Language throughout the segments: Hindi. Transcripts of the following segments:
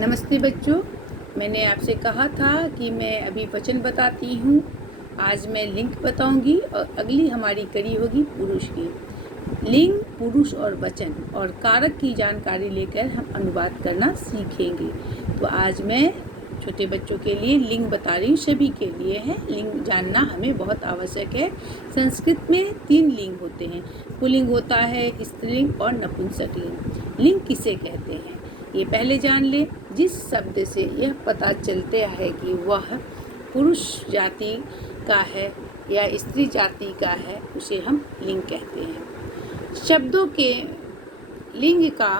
नमस्ते बच्चों, मैंने आपसे कहा था कि मैं अभी वचन बताती हूँ। आज मैं लिंग बताऊंगी और अगली हमारी कड़ी होगी पुरुष की। लिंग, पुरुष और वचन और कारक की जानकारी लेकर हम अनुवाद करना सीखेंगे। तो आज मैं छोटे बच्चों के लिए लिंग बता रही हूँ, सभी के लिए है। लिंग जानना हमें बहुत आवश्यक है। संस्कृत में 3 लिंग होते हैं। पुल्लिंग होता है, स्त्रीलिंग और नपुंसकलिंग। लिंग किसे कहते हैं ये पहले जान ले। जिस शब्द से यह पता चलता है कि वह पुरुष जाति का है या स्त्री जाति का है, उसे हम लिंग कहते हैं। शब्दों के लिंग का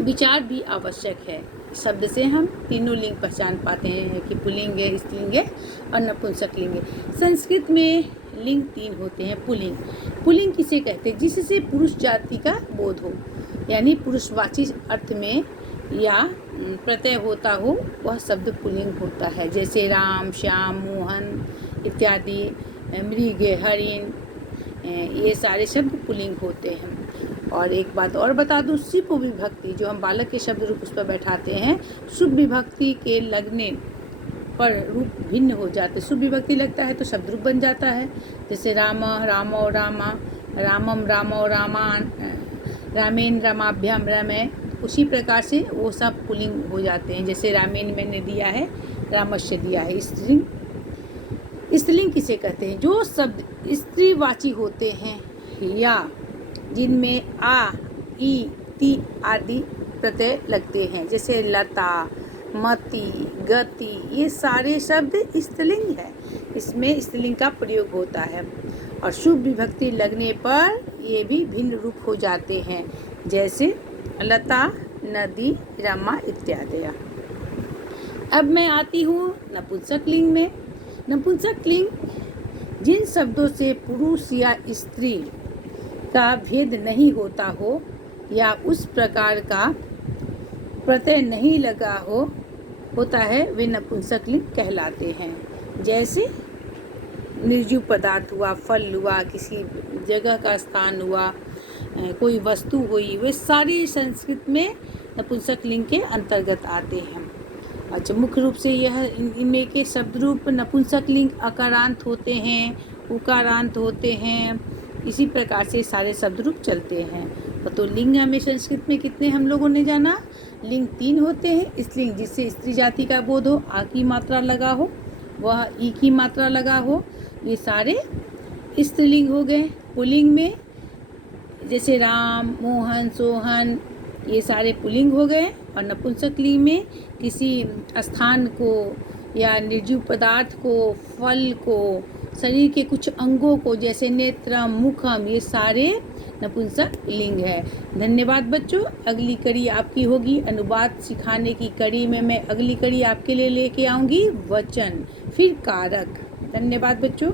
विचार भी आवश्यक है। शब्द से हम तीनों लिंग पहचान पाते हैं कि पुल्लिंग है, स्त्रीलिंग है और नपुंसकलिंग है। संस्कृत में लिंग 3 होते हैं। पुल्लिंग, पुल्लिंग किसे कहते हैं? जिससे पुरुष जाति का बोध हो, यानी पुरुषवाची अर्थ में या प्रत्यय होता हो, वह शब्द पुल्लिंग होता है। जैसे राम, श्याम, मोहन इत्यादि, मृग, हरिण, ये सारे शब्द पुल्लिंग होते हैं। और एक बात और बता दूँ, शुभ विभक्ति जो हम बालक के शब्द रूप उस पर बैठाते हैं, शुभ विभक्ति के लगने पर रूप भिन्न हो जाते। शुभ विभक्ति लगता है तो शब्द रूप बन जाता है। जैसे राम, रामो रामा, रामम रामो रामान, रामेन रमाभ्याम रमे, उसी प्रकार से वो सब पुल्लिंग हो जाते हैं। जैसे रामेन मैंने दिया है, रामस्य दिया है। स्त्रीलिंग, स्त्रीलिंग किसे कहते हैं? जो शब्द स्त्रीवाची होते हैं या जिनमें आ, ई, ती आदि प्रत्यय लगते हैं। जैसे लता, मति, गति, ये सारे शब्द स्त्रीलिंग है। इसमें स्त्रीलिंग का प्रयोग होता है। और शुभ विभक्ति लगने पर ये भी भिन्न रूप हो जाते हैं। जैसे लता, नदी, रमा इत्यादि। अब मैं आती हूँ नपुंसकलिंग में। नपुंसकलिंग जिन शब्दों से पुरुष या स्त्री का भेद नहीं होता हो या उस प्रकार का प्रत्यय नहीं लगा होता है, वे नपुंसकलिंग कहलाते हैं। जैसे निर्जीव पदार्थ हुआ, फल हुआ, किसी जगह का स्थान हुआ, कोई वस्तु हुई, वे सारी संस्कृत में नपुंसकलिंग के अंतर्गत आते हैं। अच्छा, मुख्य रूप से यह इनमें के शब्द रूप नपुंसकलिंग अकारांत होते हैं, उकारांत होते हैं। इसी प्रकार से सारे शब्द रूप चलते हैं। तो लिंग हमें संस्कृत में कितने हम लोगों ने जाना? लिंग 3 होते हैं। स्त्रीलिंग जिससे स्त्री जाति का बोध हो, आ की मात्रा लगा हो, वह ई की मात्रा लगा हो, ये सारे स्त्रीलिंग हो गए। पुल्लिंग में जैसे राम, मोहन, सोहन, ये सारे पुल्लिंग हो गए। और नपुंसकलिंग में किसी स्थान को या निर्जीव पदार्थ को, फल को, शरीर के कुछ अंगों को, जैसे नेत्रम, मुखम, ये सारे नपुंसकलिंग है। धन्यवाद बच्चों। अगली कड़ी आपकी होगी अनुवाद सिखाने की कड़ी में। मैं अगली कड़ी आपके लिए लेके आऊँगी वचन, फिर कारक। धन्यवाद बच्चों।